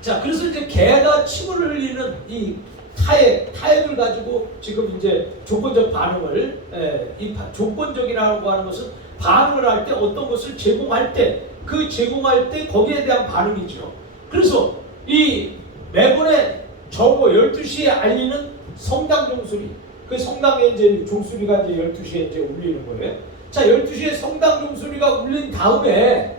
자, 그래서 이제 개가 침을 흘리는 이 타액을 가지고 지금 이제 조건적 반응을, 조건적이라고 하는 것은 반응을 할 때 어떤 것을 제공할 때, 그 제공할 때 거기에 대한 반응이죠. 그래서 이 매번에 저거 12시에 알리는 성당 종소리, 그 성당에 이제 종소리가 이제 12시에 이제 울리는 거예요. 자, 12시에 성당 종소리가 울린 다음에,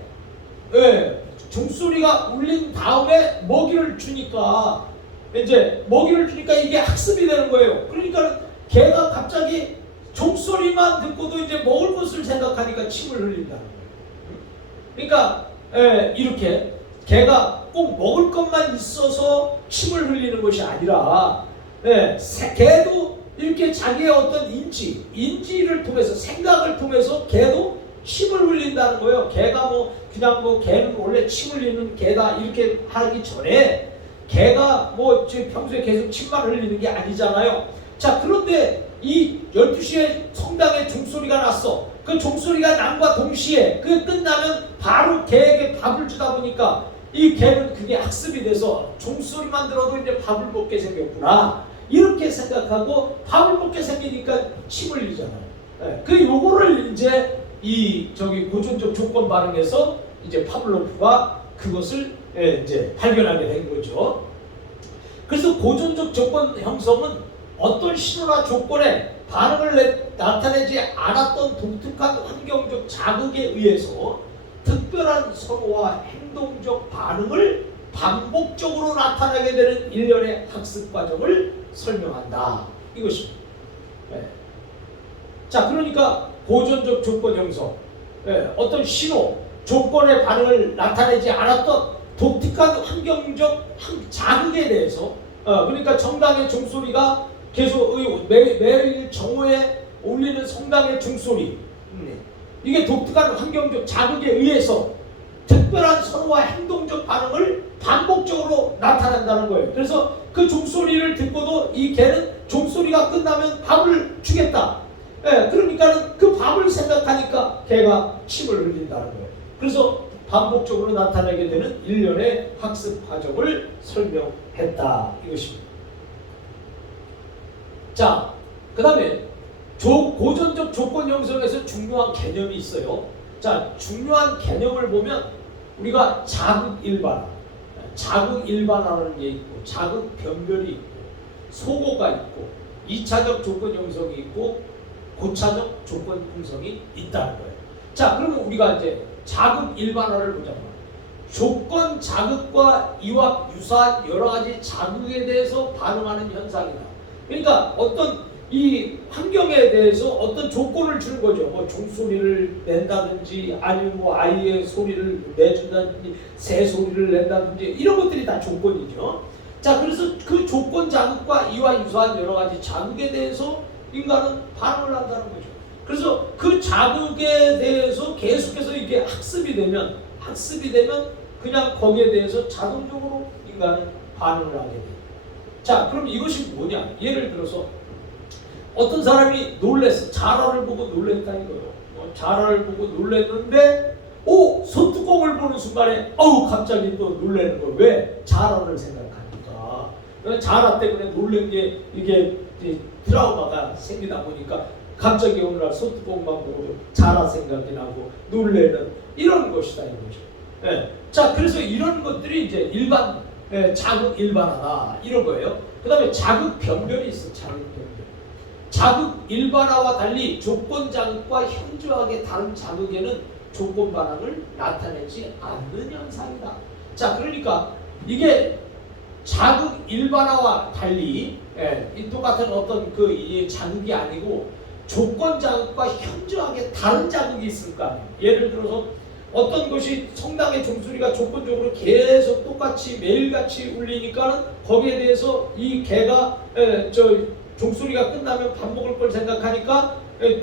종소리가 울린 다음에 먹이를 주니까, 이제 먹이를 주니까 이게 학습이 되는 거예요. 그러니까 개가 갑자기 종소리만 듣고도 이제 먹을 것을 생각하니까 침을 흘린다는 거예요. 그러니까 이렇게 개가 꼭 먹을 것만 있어서 침을 흘리는 것이 아니라, 개도 이렇게 자기의 어떤 인지를 통해서, 생각을 통해서 개도 침을 흘린다는 거예요. 개가 그냥 개는 원래 침 흘리는 개다 이렇게 하기 전에 개가 평소에 계속 침만 흘리는 게 아니잖아요. 자, 그런데 이 12시에 성당에 종소리가 났어. 그 종소리가 남과 동시에 그 끝나면 바로 개에게 밥을 주다 보니까 이 개는 그게 학습이 돼서 종소리만 들어도 이제 밥을 먹게 생겼구나, 이렇게 생각하고 밥을 먹게 생기니까 침 흘리잖아요. 요거를 이제 고전적 조건 반응에서 이제 파블로프가 그것을 이제 발견하게 된 거죠. 그래서 고전적 조건 형성은 어떤 신호나 조건에 반응을 나타내지 않았던 독특한 환경적 자극에 의해서 특별한 선호와 행동적 반응을 반복적으로 나타나게 되는 일련의 학습 과정을 설명한다, 이것입니다. 자, 그러니까 고전적 조건 형성, 어떤 신호, 조건의 반응을 나타내지 않았던 독특한 환경적 자극에 대해서, 그러니까 정당의 종소리가 계속 매일 정오에 울리는 성당의 종소리, 이게 독특한 환경적 자극에 의해서 특별한 선호와 행동적 반응을 반복적으로 나타난다는 거예요. 그래서 그 종소리를 듣고도 이 개는 종소리가 끝나면 밥을 주겠다, 그러니까는 그 밥을 생각하니까 개가 침을 흘린다는 거예요. 그래서 반복적으로 나타나게 되는 일련의 학습 과정을 설명했다, 이것입니다. 자, 그 다음에 고전적 조건 형성에서 중요한 개념이 있어요. 자, 중요한 개념을 보면 우리가 자극 일반화라는 게 있고, 자극 변별이 있고, 소고가 있고, 2차적 조건 형성이 있고, 고차적 조건 형성이 있다는 거예요. 자, 그러면 우리가 이제 자극 일반화를 보자면 조건 자극과 이와 유사한 여러 가지 자극에 대해서 반응하는 현상이다. 그러니까 어떤 이 환경에 대해서 어떤 조건을 주는 거죠. 종소리를 낸다든지, 아니면 아이의 소리를 내준다든지, 새 소리를 낸다든지, 이런 것들이 다 조건이죠. 자, 그래서 그 조건 자극과 이와 유사한 여러 가지 자극에 대해서 인간은 반응을 한다는 거죠. 그래서 그 자극에 대해서 계속해서 이게 학습이 되면 그냥 거기에 대해서 자동적으로 인간은 반응을 하게 돼요. 자, 그럼 이것이 뭐냐? 예를 들어서 어떤 사람이 놀랬어. 자라를 보고 놀랬다 이거예요. 자라를 보고 놀랬는데 소뚜껑을 보는 순간에 갑자기 또 놀라는 거예요. 왜? 자라를 생각하니까. 자라 때문에 놀란 게 이게 트라우마가 생기다 보니까 갑자기 어느 날 소뚜껑만 보고 자라 생각이 나고 놀래는 이런 것이다 이거죠. 자, 그래서 이런 것들이 이제 자극 일반화다 이런 거예요. 그 다음에 자극 변별이 있어. 자극 일반화와 달리 조건 자극과 현저하게 다른 자극에는 조건 반응을 나타내지 않는 현상이다. 자, 그러니까 이게 자극 일반화와 달리 이 똑같은 어떤 이 자극이 아니고 조건 자극과 현저하게 다른 자극이 있을 거 아니에요. 예를 들어서 어떤 것이 성당의 종소리가 조건적으로 계속 똑같이 매일같이 울리니까 거기에 대해서 이 개가 종소리가 끝나면 밥 먹을 걸 생각하니까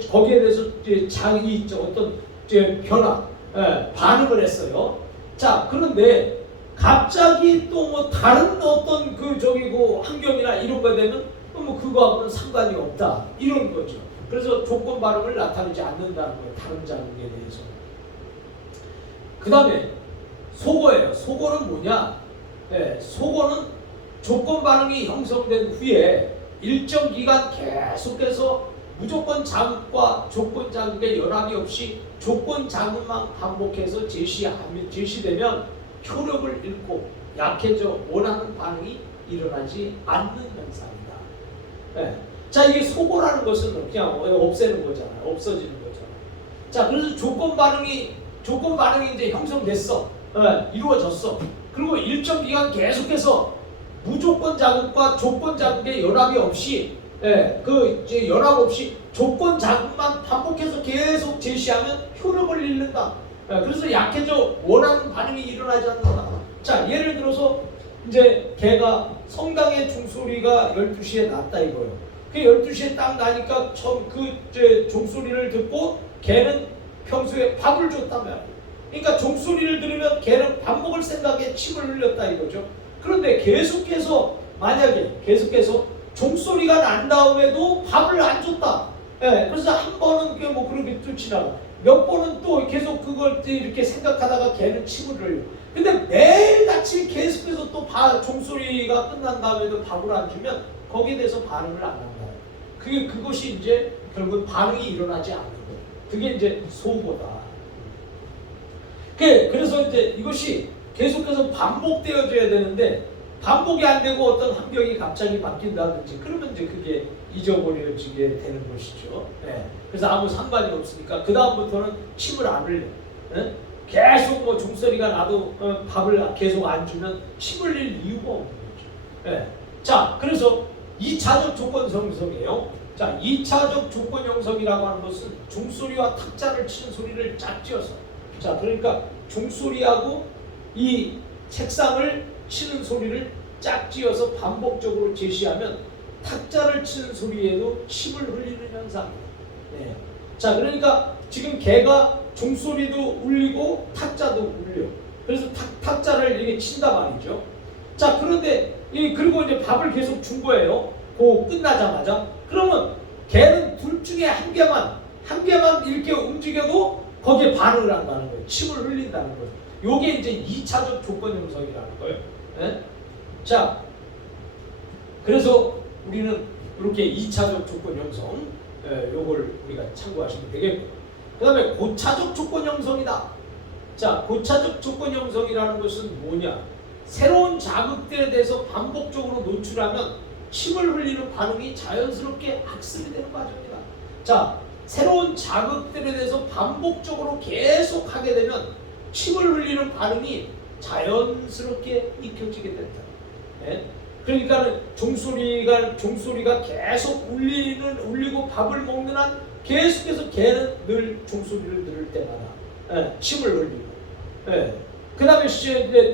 거기에 대해서 자기 어떤 변화, 반응을 했어요. 자, 그런데 갑자기 또 다른 어떤 환경이나 이런 거 되면 그거하고는 상관이 없다 이런 거죠. 그래서 조건 반응을 나타내지 않는다는 거예요. 다른 자극에 대해서. 그 다음에 소거예요. 소거는 뭐냐? 소고는 조건 반응이 형성된 후에 일정 기간 계속해서 무조건 자극과 조건 자극의 연합이 없이 조건 자극만 반복해서 제시되면 효력을 잃고 약해져 원하는 반응이 일어나지 않는 현상이다. 자, 이게 소고라는 것은 그냥 없애는 거잖아요. 없어지는 거잖아요. 자, 그래서 조건 반응이 이제 형성됐어. 이루어졌어. 그리고 일정 기간 계속해서 무조건 자극과 조건 자극의 연합이 없이 이제 연합 없이 조건 자극만 반복해서 계속 제시하면 효력을 잃는다. 그래서 약해져 원하는 반응이 일어나지 않는다. 자, 예를 들어서 이제 개가 성당의 종소리가 12시에 났다 이거예요. 그 12시에 딱 나니까 이제 종소리를 듣고 개는 평소에 밥을 줬다며. 그러니까 종소리를 들으면 개는 밥 먹을 생각에 침을 흘렸다 이거죠. 그런데 만약에 계속해서 종소리가 난 다음에도 밥을 안 줬다. 그래서 한 번은 그렇게 또 지나가. 몇 번은 또 계속 그걸 이렇게 생각하다가 개는 침을 흘려. 근데 매일같이 계속해서 또 종소리가 끝난 다음에도 밥을 안 주면 거기에 대해서 반응을 안 한다. 그것이 이제 결국 반응이 일어나지 않는 거예요. 그게 이제 소고다. 그래서 이제 이것이 계속해서 반복되어져야 되는데 반복이 안 되고 어떤 환경이 갑자기 바뀐다든지 그러면 이제 그게 잊어버려지게 되는 것이죠. 그래서 아무 상관이 없으니까 그 다음부터는 침을 안 흘려. 계속 종소리가 나도 밥을 계속 안 주면 침 흘릴 이유가 없는 거죠. 자, 그래서 2차적 조건 형성이에요. 자, 2차적 조건 형성이라고 하는 것은 종소리와 탁자를 치는 소리를 짝지어서, 자, 그러니까 종소리하고 이 책상을 치는 소리를 짝지어서 반복적으로 제시하면 탁자를 치는 소리에도 침을 흘리는 현상입니다. 자, 그러니까 지금 개가 종소리도 울리고 탁자도 울려. 그래서 탁자를 이렇게 친다 말이죠. 자, 그런데 그리고 이제 밥을 계속 준 거예요. 끝나자마자. 그러면 개는 둘 중에 한 개만 이렇게 움직여도 거기에 반응을 한다는 거예요. 침을 흘린다는 거예요. 요게 이제 2차적 조건 형성이라는 거예요. 자, 그래서 우리는 이렇게 2차적 조건 형성, 요걸 우리가 참고하시면 되겠고, 그 다음에 고차적 조건 형성이다. 자, 고차적 조건 형성이라는 것은 뭐냐? 새로운 자극들에 대해서 반복적으로 노출하면 침을 흘리는 반응이 자연스럽게 학습이 되는 과정이다. 자, 새로운 자극들에 대해서 반복적으로 계속 하게 되면 침을 흘리는 반응이 자연스럽게 익혀지게 된다. 그러니까 종소리가 계속 울리고 밥을 먹는 한 계속해서 개는 늘 종소리를 들을 때마다 침을 흘리고, 그 다음에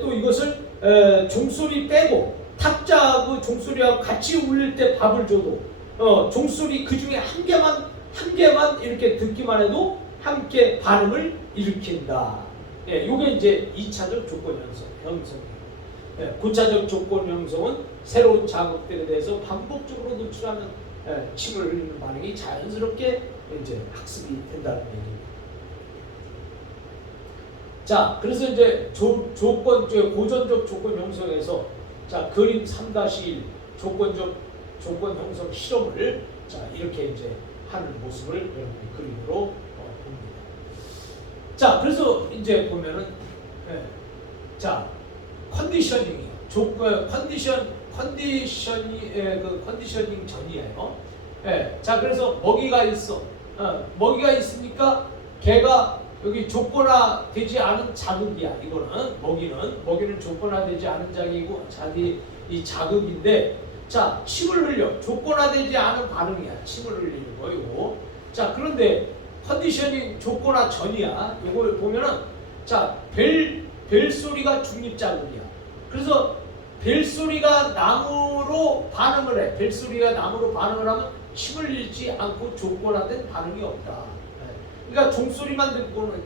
또 이것을 종소리 빼고 탁자 종소리하고 같이 울릴 때 밥을 줘도 종소리 그 중에 한 개만 이렇게 듣기만 해도 함께 반응을 일으킨다. 이게 이제 2차적 조건 형성이에요. 고차적 조건 형성은 새로운 자극들에 대해서 반복적으로 노출하면 침을 흘리는 반응이 자연스럽게 이제 학습이 된다는 얘기입니다. 자, 그래서 이제 고전적 조건 형성에서 자, 그림 3-1 조건 형성 실험을 자, 이렇게 이제 하는 모습을 여러분이 그림으로 봅니다. 자, 그래서 이제 보면은 자, 컨디셔닝이요. 컨디셔닝 전이에요. 자, 그래서 먹이가 있어. 먹이가 있으니까 개가 여기 조건화되지 않은 자극이야. 이거는 먹이는 조건화되지 않은 자극이고 이 자극인데, 자, 침을 흘려. 조건화되지 않은 반응이야. 침을 흘리는 거 이거. 자, 그런데 컨디셔닝 조건화 전이야. 이걸 보면은 자, 벨 소리가 중립 자극이야. 그래서 벨 소리가 나무로 반응을 해. 벨 소리가 나무로 반응을 하면 침을 흘리지 않고 조건화된 반응이 없다. 그러니까 종소리만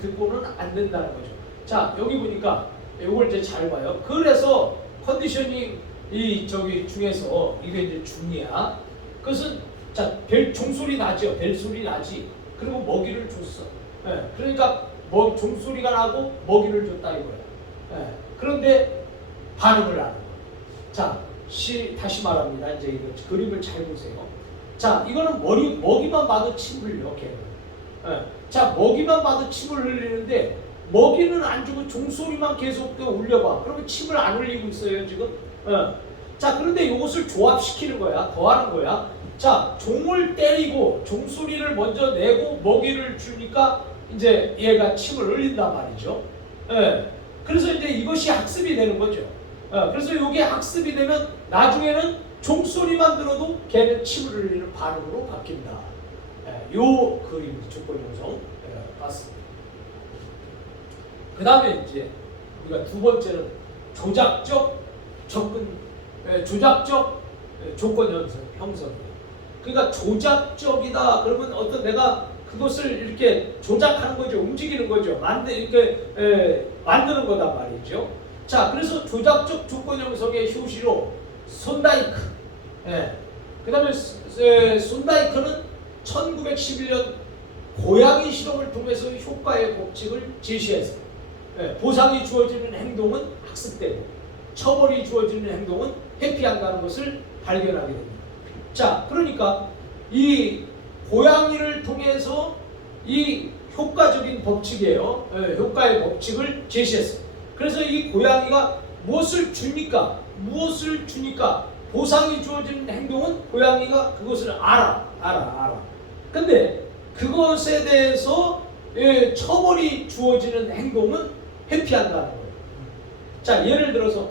듣고는 안 된다는 거죠. 자, 여기 보니까 이걸 이제 잘 봐요. 그래서 컨디셔닝 중에서 이게 이제 중이야. 그것은 자, 종소리 나죠. 벨소리 나지. 그리고 먹이를 줬어. 그러니까 종소리가 나고 먹이를 줬다 이거야. 그런데 반응을 안 해. 자, 다시 말합니다. 이제 이거 그림을 잘 보세요. 자, 이거는 먹이만 봐도 침 흘려, 걔는. 예. 자, 먹이만 봐도 침을 흘리는데 먹이는 안 주고 종소리만 계속 울려봐. 그러면 침을 안 흘리고 있어요, 지금. 예. 자, 그런데 이것을 조합시키는 거야, 더하는 거야. 자, 종을 때리고 종소리를 먼저 내고 먹이를 주니까 이제 얘가 침을 흘린단 말이죠. 예. 그래서 이제 이것이 학습이 되는 거죠. 그래서 이게 학습이 되면 나중에는 종소리만 들어도 걔는 침을 흘리는 반응으로 바뀐다. 요 그림 조건 형성 봤습니다. 그 다음에 이제 우리가 두 번째는 조작적 조건 형성이에요. 그러니까 조작적이다 그러면 어떤 내가 그것을 이렇게 조작하는 거죠. 움직이는 거죠. 만드는 거단 말이죠. 자, 그래서 조작적 조건 형성의 효시로 손다이크. 그 다음에 손다이크는 1911년 고양이 실험을 통해서 효과의 법칙을 제시해서 보상이 주어지는 행동은 학습되고 처벌이 주어지는 행동은 회피한다는 것을 발견하게 됩니다. 자, 그러니까 이 고양이를 통해서 이 효과적인 법칙이에요. 효과의 법칙을 제시했어요. 그래서 이 고양이가 무엇을 주니까 보상이 주어지는 행동은 고양이가 그것을 알아. 근데 그것에 대해서 처벌이 주어지는 행동은 회피한다는 거예요. 자, 예를 들어서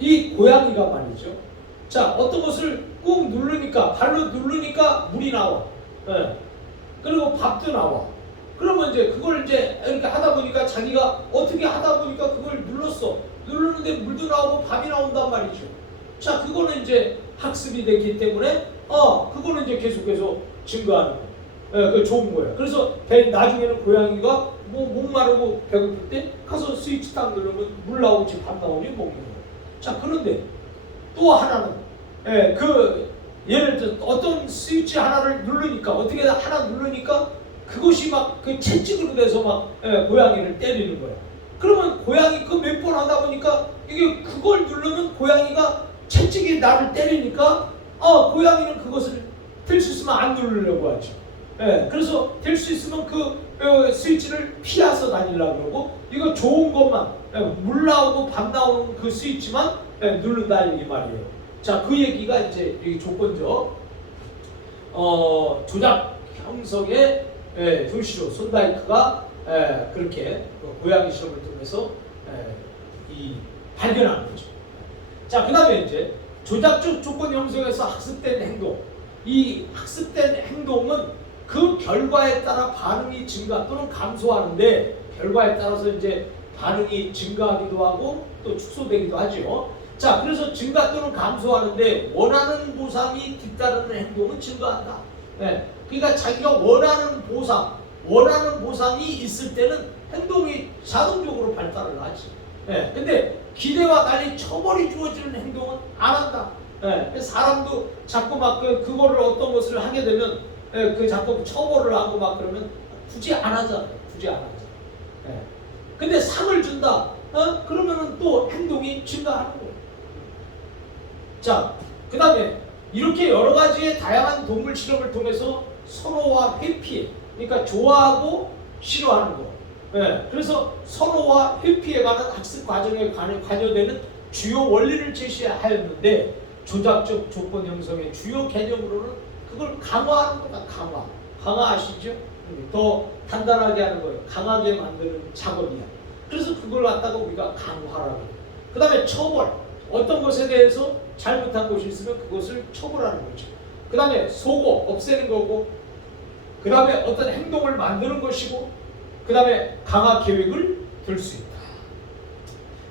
이 고양이가 말이죠. 자, 어떤 것을 꾹 누르니까 발로 누르니까 물이 나와. 그리고 밥도 나와. 그러면 이제 그걸 이제 이렇게 하다 보니까 자기가 어떻게 하다 보니까 그걸 눌렀어. 누르는데 물도 나오고 밥이 나온단 말이죠. 자, 그거는 이제 학습이 됐기 때문에 그거는 이제 계속해서 증가하는 거예요. 그 좋은 거예요. 그래서 나중에는 고양이가 목마르고 배고플 때 가서 스위치 딱 누르면 물 나오지 밥 나오지 먹는 거예요. 자, 그런데 또 하나는 예를 들어 어떤 스위치 하나를 누르니까 어떻게 하나 누르니까 그것이 막 그 채찍으로 돼서 막 고양이를 때리는 거예요. 그러면 고양이 그 몇 번 하다 보니까 이게 그걸 누르면 고양이가 채찍이 나를 때리니까 고양이는 그것을 될 수 있으면 안 누르려고 하죠. 그래서 될 수 있으면 그 스위치를 피해서 다니려고 그러고 이거 좋은 것만 물 나오고 밥 나오는 그 스위치만 누른다 이 말이에요. 자, 그 얘기가 이제 이 조건적 조작 형성의 효시로 손다이크가 그렇게 고양이 실험을 통해서 발견한 거죠. 자, 그 다음에 이제 조작적 조건 형성에서 학습된 행동. 이 학습된 행동은 그 결과에 따라 반응이 증가 또는 감소하는데 결과에 따라서 이제 반응이 증가하기도 하고 또 축소되기도 하죠. 자, 그래서 증가 또는 감소하는데 원하는 보상이 뒤따르는 행동은 증가한다. 그러니까 자기가 원하는 보상이 있을 때는 행동이 자동적으로 발달을 하지. 근데 기대와 달리 처벌이 주어지는 행동은 안 한다. 사람도 자꾸 막 그거를 어떤 것을 하게 되면 자꾸 처벌을 하고 막 그러면 굳이 안 하잖아요. 근데 상을 준다. 그러면은 또 행동이 증가하는 거예요. 자, 그 다음에 이렇게 여러 가지의 다양한 동물 실험을 통해서 선호와 회피, 그러니까 좋아하고 싫어하는 거. 그래서 선호와 회피에 관한 학습 과정에 관여되는 주요 원리를 제시하였는데 조작적 조건 형성의 주요 개념으로는 그걸 강화하는 거다. 강화 아시죠? 더 단단하게 하는 거예요. 강하게 만드는 작업이야. 그래서 그걸 갖다가 우리가 강화라고 해요. 그 다음에 처벌. 어떤 것에 대해서 잘못한 것이 있으면 그것을 처벌하는 거죠. 그 다음에 소고, 없애는 거고, 그 다음에 어떤 행동을 만드는 것이고, 그 다음에 강화 계획을 들 수 있다.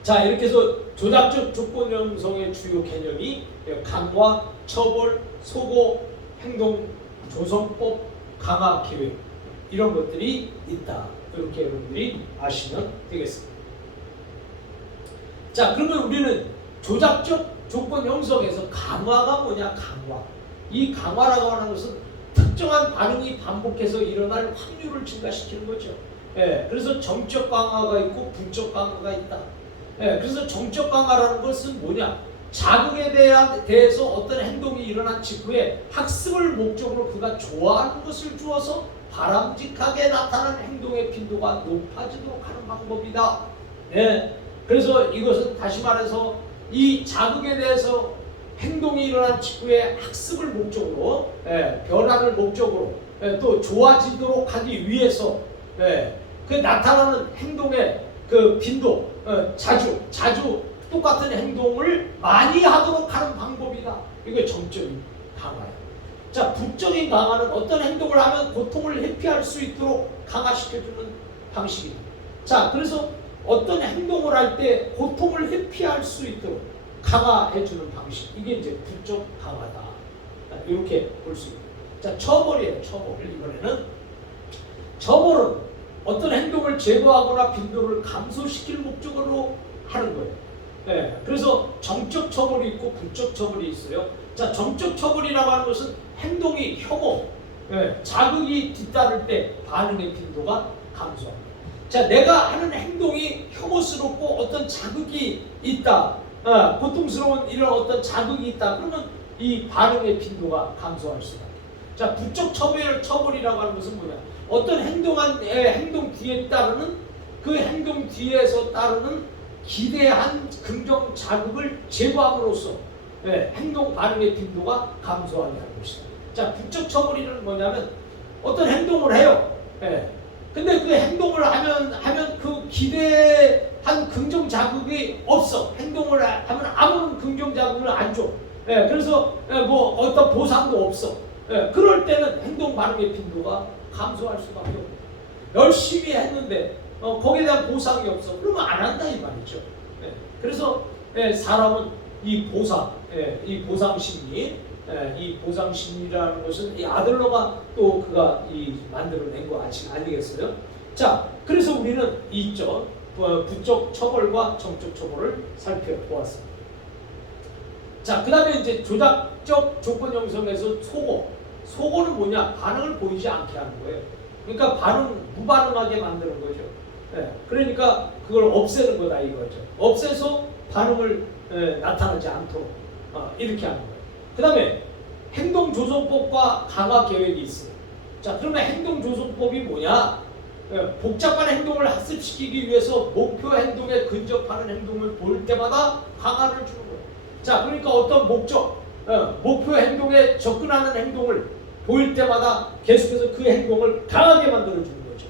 자, 이렇게 해서 조작적 조건 형성의 주요 개념이 강화, 처벌, 소고, 행동, 조성법, 강화 계획 이런 것들이 있다. 이렇게 여러분들이 아시면 되겠습니다. 자, 그러면 우리는 조작적 조건 형성에서 강화가 뭐냐? 강화. 이 강화라고 하는 것은 특정한 반응이 반복해서 일어날 확률을 증가시키는 거죠. 그래서 정적 강화가 있고 분적 강화가 있다. 예, 그래서 정적 강화라는 것은 뭐냐? 자극에 대해서 어떤 행동이 일어난 직후에 학습을 목적으로 그가 좋아하는 것을 주어서 바람직하게 나타나는 행동의 빈도가 높아지도록 하는 방법이다. 예, 그래서 이것은 다시 말해서 이 자극에 대해서 행동이 일어난 직후에 학습을 목적으로, 변화를 목적으로, 또 좋아지도록 하기 위해서, 그 나타나는 행동의 그 빈도, 자주 똑같은 행동을 많이 하도록 하는 방법이다. 이게 정적인 강화예요. 자, 부적인 강화는 어떤 행동을 하면 고통을 회피할 수 있도록 강화시켜주는 방식입니다. 자, 그래서 어떤 행동을 할 때 고통을 회피할 수 있도록 강화해주는 방식. 이게 이제 부적 강화다. 이렇게 볼 수 있습니다. 자, 처벌이에요. 처벌. 이번에는 처벌은 어떤 행동을 제거하거나 빈도를 감소시킬 목적으로 하는 거예요. 그래서 정적 처벌이 있고 부적 처벌이 있어요. 자, 정적 처벌이라고 하는 것은 행동이 혐오, 자극이 뒤따를 때 반응의 빈도가 감소합니다. 자, 내가 하는 행동이 혐오스럽고 어떤 자극이 있다, 고통스러운 이런 어떤 자극이 있다, 그러면 이 반응의 빈도가 감소할 수가 있다. 자, 부적 처벌이라고 하는 것은 뭐냐? 어떤 행동 뒤에 따르는 그 행동 뒤에서 따르는 기대한 긍정 자극을 제거함으로써 행동 반응의 빈도가 감소하게 하는 것이다. 자, 부적 처벌이란 뭐냐면 어떤 행동을 해요. 근데 그 행동을 하면 그 기대한 긍정 자극이 없어. 행동을 하면 아무런 긍정 자극을 안 줘. 그래서 뭐 어떤 보상도 없어. 그럴 때는 행동 반응의 빈도가 감소할 수밖에 없어요. 열심히 했는데 거기에 대한 보상이 없어. 그러면 안 한다 이 말이죠. 그래서 사람은 이 보상 심리, 이 보상 심리라는 것은 이 아들러가 또 그가 만들어낸 거 아니겠어요? 자, 그래서 우리는 이쪽 부적 처벌과 정적 처벌을 살펴보았습니다. 자, 그다음에 이제 조작적 조건 형성에서 소고는 뭐냐? 반응을 보이지 않게 하는 거예요. 그러니까 무반응하게 만드는 거죠. 그러니까 그걸 없애는 거다 이거죠. 없애서 반응을 나타나지 않도록 이렇게 하는 거예요. 그 다음에 행동조성법과 강화 계획이 있어요. 자, 그러면 행동조성법이 뭐냐? 복잡한 행동을 학습시키기 위해서 목표 행동에 근접하는 행동을 볼 때마다 강화를 주는 거예요. 자, 그러니까 어떤 목표 행동에 접근하는 행동을 보일 때마다 계속해서 그 행동을 강하게 만들어주는 거죠.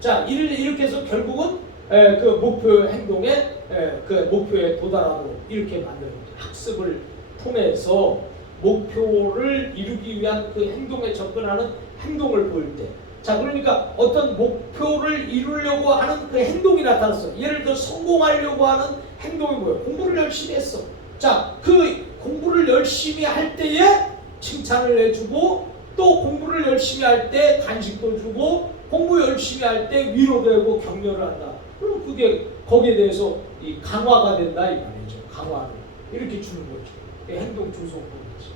자, 이렇게 해서 결국은 그 목표 행동에 그 목표에 도달하도록 이렇게 만드는 거죠. 학습을 통해서 목표를 이루기 위한 그 행동에 접근하는 행동을 보일 때, 자, 그러니까 어떤 목표를 이루려고 하는 그 행동이 나타났어. 예를 들어 성공하려고 하는 행동이 뭐예요? 공부를 열심히 했어. 자, 그 공부를 열심히 할 때에 칭찬을 해주고, 또 공부를 열심히 할 때 간식도 주고, 공부 열심히 할 때 위로되고 격려를 한다. 그럼 그게 거기에 대해서 이 강화가 된다 이 말이죠. 강화를 이렇게 주는 거죠. 행동 조성법이지.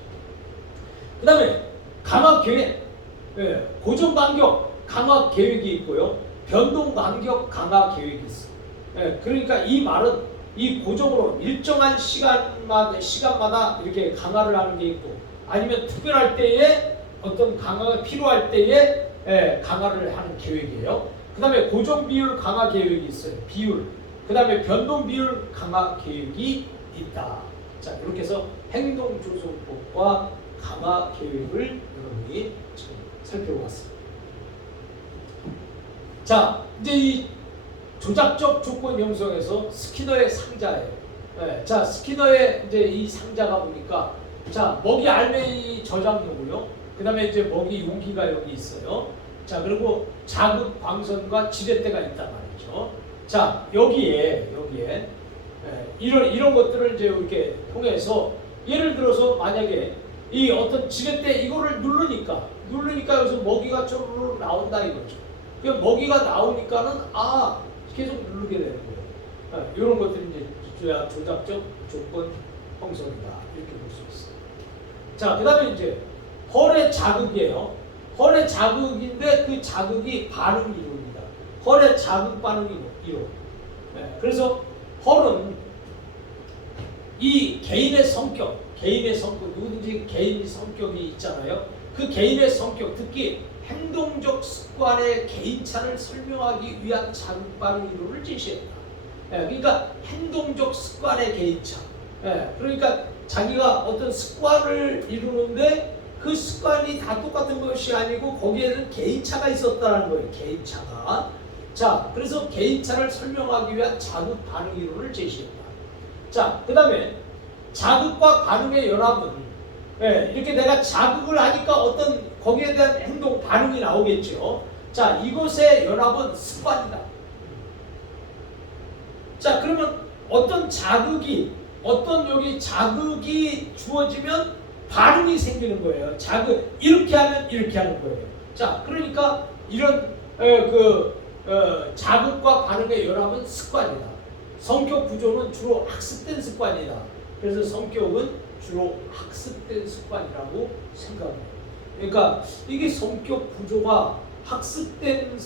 그 다음에 강화 계획, 고정 간격 강화 계획이 있고요. 변동 간격 강화 계획이 있어요. 그러니까 이 말은 이 고정으로 일정한 시간마다 이렇게 강화를 하는 게 있고, 아니면 특별할 때에 어떤 강화가 필요할 때에 강화를 하는 계획이에요. 그 다음에 고정 비율 강화 계획이 있어요. 비율. 그 다음에 변동 비율 강화 계획이 있다. 자, 이렇게 해서 행동 조성법과 강화 계획을 여러분이 살펴보았습니다. 자, 이제 이 조작적 조건 형성에서 스키너의 상자예요. 자, 스키너의 이제 이 상자가 보니까, 자, 먹이 알맹이 저장료고요. 그 다음에 이제 먹이 용기가 여기 있어요. 자, 그리고 자극 광선과 지렛대가 있단 말이죠. 자, 여기에 이런 것들을 이제 이렇게 통해서, 예를 들어서 만약에 이 어떤 지렛대 이거를 누르니까 여기서 먹이가 쪼르르 나온다 이거죠. 그 먹이가 나오니까는 계속 누르게 되는 거예요. 이런 것들이 이제 조작적 조건 형성이다 이렇게 볼 수 있어요. 자, 그다음에 이제 헐의 자극이에요. 헐의 자극인데 그 자극이 반응 이론입니다. 헐의 자극 반응 이론. 그래서 헐은 이 개인의 성격, 누구든지 개인의 성격이 있잖아요. 그 개인의 성격, 특히 행동적 습관의 개인차를 설명하기 위한 자극 반응 이론을 제시했다. 그러니까 행동적 습관의 개인차. 그러니까 자기가 어떤 습관을 이루는데 그 습관이 다 똑같은 것이 아니고 거기에는 개인차가 있었다는 거예요. 개인차가. 자, 그래서 개인차를 설명하기 위한 자극 반응 이론을 제시했다. 자, 그 다음에 자극과 반응의 연합은 이렇게 내가 자극을 하니까 어떤 거기에 대한 행동 반응이 나오겠죠. 자, 이것의 연합은 습관이다. 자, 그러면 어떤 여기 자극이 주어지면 반응이 생기는 거예요. 이렇게 하면 이렇게 하는 거예요. 자, 그러니까 이런 자극과 반응의 연합은 습관이다. 성격 구조는 주로 학습된 습관이다. 그래서 성격은 주로 학습된 습관이라고 생각합니다. 그러니까 이게 성격 구조가 학습된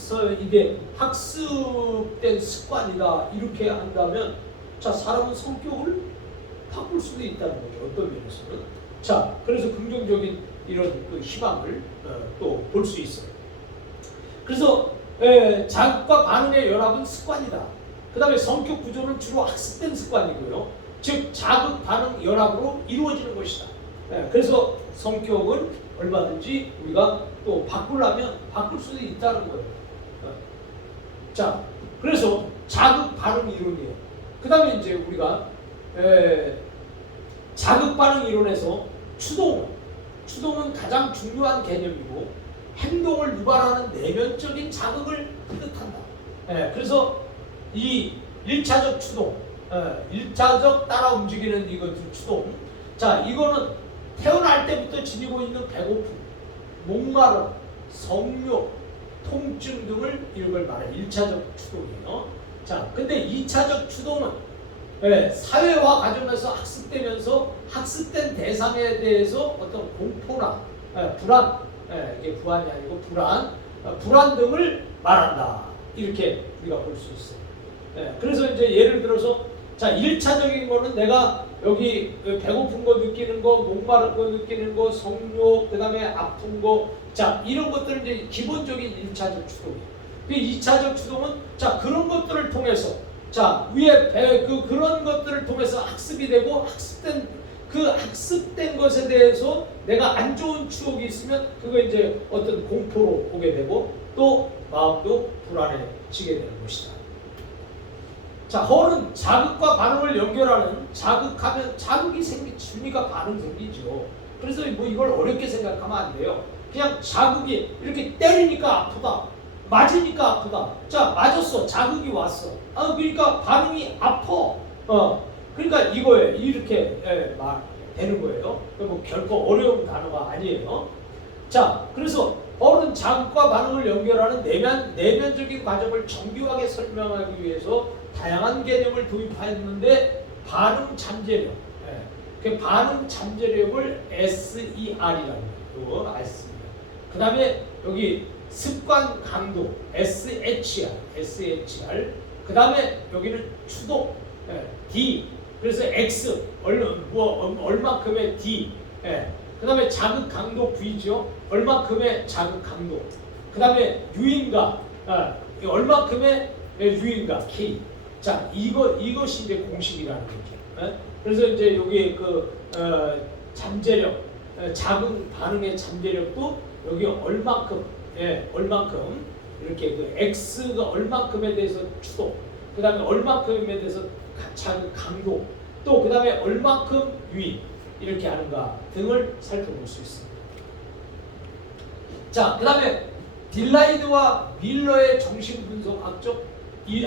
습관이다 이렇게 한다면, 자, 사람은 성격을 바꿀 수도 있다는 거죠. 어떤 면에서는. 자, 그래서 긍정적인 이런 희망을 또 볼 수 있어요. 그래서 자극과 반응의 연합은 습관이다. 그 다음에 성격 구조는 주로 학습된 습관이고요. 즉 자극 반응 연합으로 이루어지는 것이다. 그래서 성격은 얼마든지 우리가 또 바꾸려면 바꿀 수도 있다는 거예요. 자, 그래서 자극 반응 이론이에요. 그 다음에 이제 우리가 자극 반응 이론에서 추동은 가장 중요한 개념이고 행동을 유발하는 내면적인 자극을 뜻한다. 그래서 이 1차적 추동, 1차적 따라 움직이는 이것들 추동. 자, 이거는 태어날 때부터 지니고 있는 배고픔, 목마름, 성욕, 통증 등을 이걸 말해 1차적 추동이에요. 자, 근데 2차적 추동은 사회화 과정에서 학습되면서 학습된 대상에 대해서 어떤 공포나 불안, 이게 불안이 아니고 불안 등을 말한다. 이렇게 우리가 볼 수 있어요. 그래서 이제 예를 들어서, 자, 1차적인 거는 내가 여기 배고픈 거 느끼는 거, 목마른 거 느끼는 거, 성욕, 그 다음에 아픈 거, 자, 이런 것들은 이제 기본적인 1차적 추동이에요. 그 2차적 추동은, 자, 그런 것들을 통해서, 자, 위에 그런 것들을 통해서 학습이 되고, 학습된 것에 대해서 내가 안 좋은 추억이 있으면 그거 이제 어떤 공포로 보게 되고 또 마음도 불안해지게 되는 것이다. 자, 헐은 자극과 반응을 연결하는, 자극하면 자극이 주니까 반응 생기죠. 그래서 뭐 이걸 어렵게 생각하면 안 돼요. 그냥 자극이 이렇게 때리니까 아프다, 맞으니까 아프다. 자, 맞았어, 자극이 왔어. 그러니까 반응이 아파. 그러니까 이거에 이렇게 되는 거예요. 뭐 결코 어려운 단어가 아니에요. 자, 그래서 헐은 자극과 반응을 연결하는 내면적인 과정을 정교하게 설명하기 위해서 다양한 개념을 도입하였는데, 반응 잠재력, 그 반응 잠재력을 SER이라고 해요. 이거 S입니다. 그 다음에 여기 습관 강도 SHR. 그 다음에 여기는 추동 D. 그래서 X 얼마큼의 D. 그 다음에 자극 강도 V죠. 얼마큼의 자극 강도. 그 다음에 유인가, 얼마큼의 유인가 K. 자, 이것이 이제 공식이라는 거죠. 그래서 이제 여기 잠재력, 자극 반응의 잠재력도 여기 얼만큼 이렇게 X가 얼만큼에 대해서 추동, 그 다음에 얼만큼에 대해서 자극 강도, 또 그 다음에 얼만큼 유인 이렇게 하는가 등을 살펴볼 수 있습니다. 자, 그 다음에 딜라이드와 밀러의 정신분석학적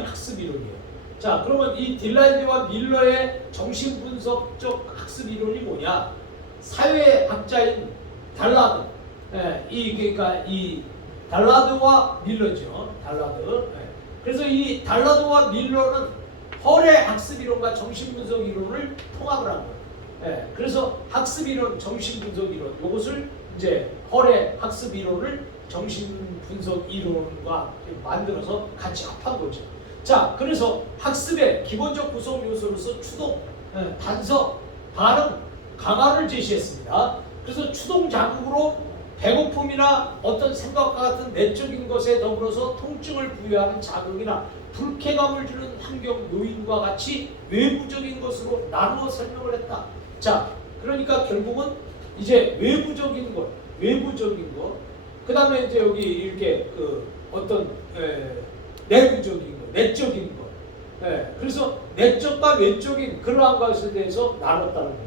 학습 이론이에요. 자, 그러면 이 딜라이드와 밀러의 정신분석적 학습 이론이 뭐냐? 사회학자인 달라드, 그러니까 이 달라드와 밀러죠. 그래서 이 달라드와 밀러는 헐의 학습 이론과 정신분석 이론을 통합을 한 거예요. 그래서 학습 이론, 정신분석 이론, 이것을 이제 헐의 학습 이론을 정신분석 이론과 만들어서 같이 합한 거죠. 자, 그래서 학습의 기본적 구성 요소로서 추동, 단서, 반응, 강화를 제시했습니다. 그래서 추동 자극으로 배고픔이나 어떤 생각과 같은 내적인 것에 더불어서 통증을 부여하는 자극이나 불쾌감을 주는 환경 요인과 같이 외부적인 것으로 나누어 설명을 했다. 자, 그러니까 결국은 이제 외부적인 것, 그 다음에 이제 여기 이렇게 그 어떤 내부적인 것, 내적인 것. 그래서 내적과 외적인 그러한 것에 대해서 나눴다는 거예요.